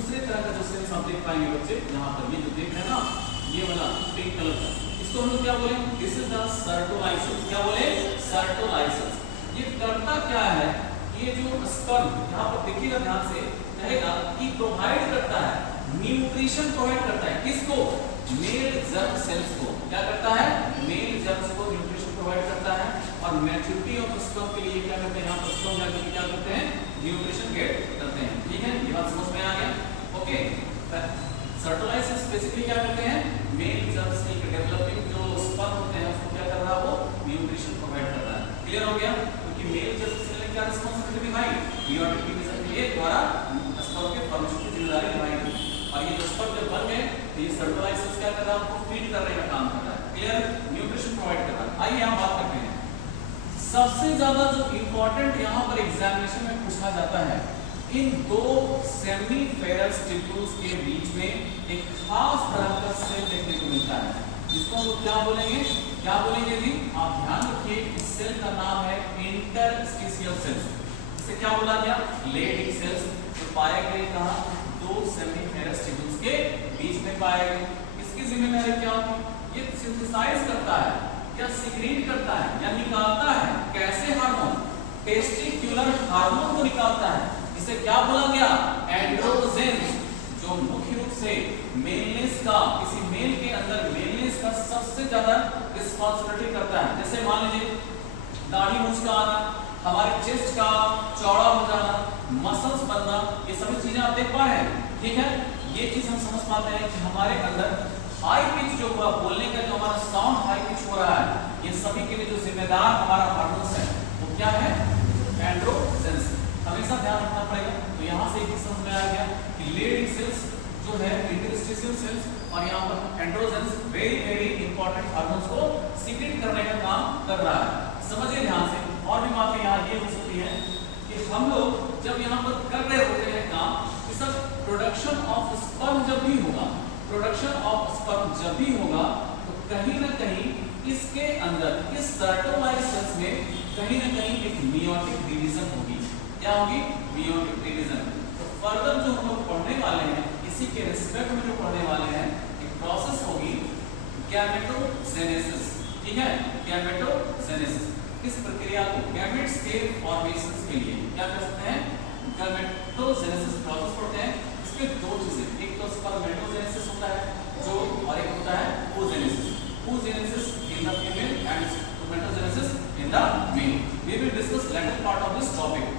दूसरे तरह का जो सेल्स आप देख पाएंगे बच्चे, यहाँ पर ये जो देख रहे हैं ना, ये वाला पिंक कलर का, इसको हम लोग क्या बोले? दिस इज द सर्टोलाइसिस। क्या बोले? सर्टोलाइसिस। ये करता क्या है? ये जो स्पर्म यहाँ पर देखिएगा ध्यान से, कहेगा कि प्रोवाइड करता है, न्यूट्रिशन प्रोवाइड करता है। किसको? मेल जर्म सेल्स को। क्या करता है? मेल जर्म्स को न्यूट्रिशन प्रोवाइड करता है। और मैच्योरिटी ऑफ स्पर्म के लिए क्या करते हैं? यहाँ पर स्पर्म जाके क्या करते हैं? न्यूट्रिशन गेट करते हैं। ठीक है, ये बात समझ में आ गया? ओके, सर्टोलाइसिस बेसिकली क्या करते हैं? मेल जर्म्स की डेवलपिंग जो स्पर्म होते हैं उसको क्या कर रहा है? वो न्यूट्रिशन प्रोवाइड कर रहा है। क्लियर हो गया? क्योंकि मेल जर्म्स के लिए क्या रिस्पांसिबिलिटी निभाई? मेयोटिक डिवीजन के लिए द्वारा स्पर्म के फॉर्मेशन की जिम्मेदारी निभाई। और ये जो स्पर्म जब बन गए तो ये सर्टोलाइसिस क्या कर रहा है? आपको फीड करने का काम कर रहा है। क्लियर? न्यूट्रिशन प्रोवाइड कर रहा है। आइए हम बात करते हैं सबसे ज्यादा जो इंपॉर्टेंट यहाँ पर एग्जामिनेशन में पूछा जाता है, इन दो सेमीफेरस टिप्यूल्स के बीच में एक खास तरह का सेल देखने को मिलता है, जिसको हम लोग क्या बोलेंगे? क्या बोलेंगे जी? आप ध्यान रखिए, इस सेल का नाम है इंटरस्टिशियल सेल्स। इसे क्या बोला गया? Leydig cells. जो पाए गए कहाँ? दो सेमीफेरस टिप्यूल्स के बीच में पाए गए। इसकी जिम्मेदारी क्या होती? ये सिंथेसाइज करता है या सीक्रेट करता है या निकालता है। कैसे? हार्मोन, टेस्टिकुलर हार्मोन को निकालता है। इसे क्या बोला गया? एंड्रोजेन, जो मुख्य रूप से मेलनेस का, किसी मेल के अंदर मेलनेस का सबसे ज्यादा रिस्पांसिबिलिटी करता है। जैसे मान लीजिए दाढ़ी मूंछ का आना, हमारे चेस्ट का चौड़ा हो जाना, मसल्स बनना, ये सभी चीजें आप देख पा रहे हैं। ठीक है, ये चीज हम समझ पाते हैं कि हमारे अंदर हाई पिच जो हुआ, बोलने का जो हमारा साउंड हाई पिच हो रहा है, ये सभी के लिए जो जिम्मेदार हमारा हार्मोन्स है वो क्या है? एंड्रोजेंस। हमेशा ध्यान रखना पड़ेगा। तो यहाँ से एक समझ में आ गया कि लेडिंग सेल्स जो है इंटरस्टिशियल सेल्स, और यहाँ पर androgens very very important hormones को सीक्रेट करने का काम कर रहा है। समझिए ध्यान से। और भी बातें यहाँ ये हो सकती है कि हम लोग जब यहाँ पर कर रहे होते हैं काम, कि सब प्रोडक्शन ऑफ स्पर्म जब भी होगा, प्रोडक्शन ऑफ स्पर्म जब भी होगा, तो कहीं ना कहीं इसके अंदर, इस सर्टोलाइसिस में कहीं ना कहीं एक मेयोटिक डिवीजन होगी। क्या होगी? Meiotic division. तो फर्दर जो हम लोग पढ़ने वाले हैं, इसी के रिस्पेक्ट में जो पढ़ने वाले हैं, एक प्रोसेस होगी गैमेटोजेनेसिस। ठीक है, गैमेटोजेनेसिस। इस प्रक्रिया को गैमेट्स के फॉर्मेशन के लिए क्या कर सकते हैं? गैमेटोजेनेसिस प्रोसेस पढ़ते हैं। इसमें दो चीजें, एक तो स्पर्मेटोजेनेसिस होता है जो, और एक होता है oogenesis। oogenesis in the female and spermatogenesis in the male. We will discuss later part of this topic.